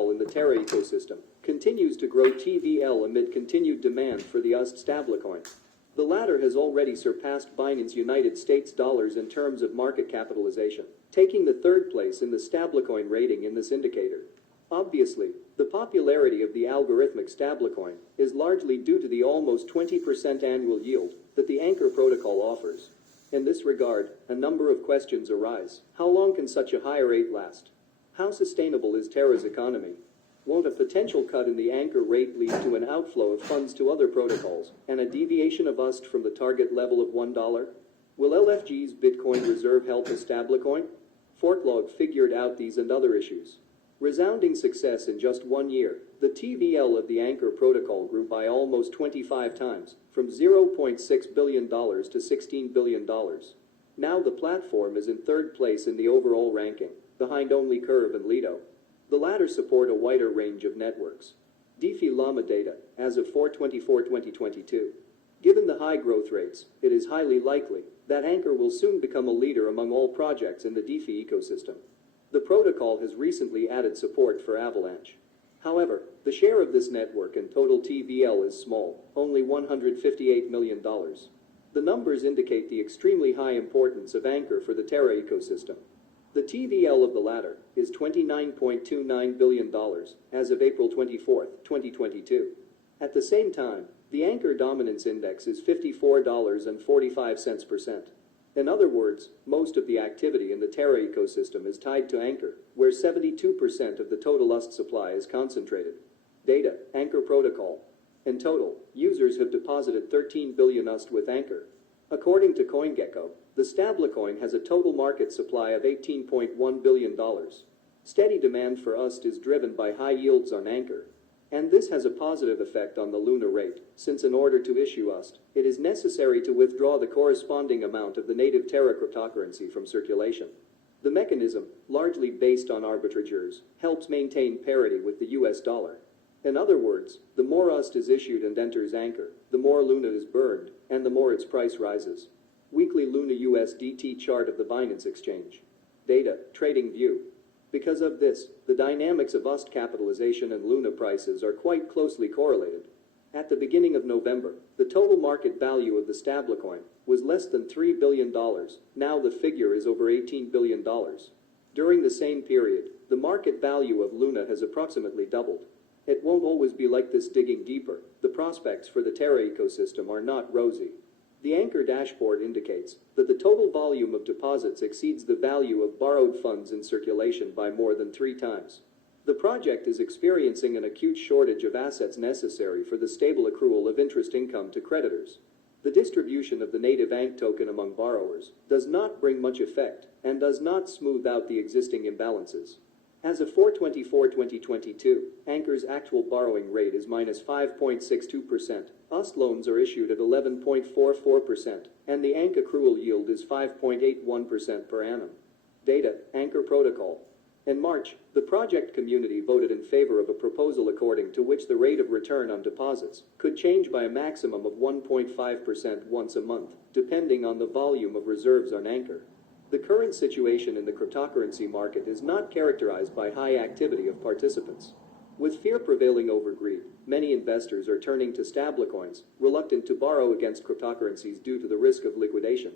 protocol in the Terra ecosystem, continues to grow TVL amid continued demand for the USD stablecoin. The latter has already surpassed Binance United States dollars in terms of market capitalization, taking the third place in the stablecoin rating in this indicator. Obviously, the popularity of the algorithmic stablecoin is largely due to the almost 20% annual yield that the Anchor protocol offers. In this regard, a number of questions arise. How long can such a high rate last? How sustainable is Terra's economy? Won't a potential cut in the Anchor rate lead to an outflow of funds to other protocols and a deviation of USD from the target level of $1? Will LFG's Bitcoin reserve help a stablecoin? Forklog figured out these and other issues. Resounding success in just 1 year, the TVL of the Anchor protocol grew by almost 25 times, from $0.6 billion to $16 billion. Now the platform is in third place in the overall ranking, behind only Curve and Lido. The latter support a wider range of networks. DeFi Llama data, as of 4/24/2022. Given the high growth rates, it is highly likely that Anchor will soon become a leader among all projects in the DeFi ecosystem. The protocol has recently added support for Avalanche. However, the share of this network in total TVL is small, only $158 million. The numbers indicate the extremely high importance of Anchor for the Terra ecosystem. The TVL of the latter is $29.29 billion as of April 24, 2022. At the same time, the Anchor Dominance Index is 54.45%. In other words, most of the activity in the Terra ecosystem is tied to Anchor, where 72% of the total USD supply is concentrated. Data, Anchor protocol. In total, users have deposited 13 billion USD with Anchor. According to CoinGecko, the stablecoin has a total market supply of $18.1 billion. Steady demand for USD is driven by high yields on Anchor. And this has a positive effect on the Luna rate, since in order to issue USD, it is necessary to withdraw the corresponding amount of the native Terra cryptocurrency from circulation. The mechanism, largely based on arbitrageurs, helps maintain parity with the US dollar. In other words, the more USD is issued and enters Anchor, the more Luna is burned, and the more its price rises. Weekly Luna USDT chart of the Binance exchange. Data, Trading View. Because of this, the dynamics of USD capitalization and Luna prices are quite closely correlated. At the beginning of November, the total market value of the stablecoin was less than $3 billion. Now the figure is over $18 billion. During the same period, the market value of Luna has approximately doubled. It won't always be like this. Digging deeper, the prospects for the Terra ecosystem are not rosy. The Anchor dashboard indicates that the total volume of deposits exceeds the value of borrowed funds in circulation by more than 3 times. The project is experiencing an acute shortage of assets necessary for the stable accrual of interest income to creditors. The distribution of the native ANC token among borrowers does not bring much effect and does not smooth out the existing imbalances. As of 4/24/2022, Anchor's actual borrowing rate is -5.62%, USD loans are issued at 11.44%, and the ANC accrual yield is 5.81% per annum. Data, Anchor protocol. In March, the project community voted in favor of a proposal according to which the rate of return on deposits could change by a maximum of 1.5% once a month, depending on the volume of reserves on Anchor. The current situation in the cryptocurrency market is not characterized by high activity of participants. With fear prevailing over greed, many investors are turning to stablecoins, reluctant to borrow against cryptocurrencies due to the risk of liquidation.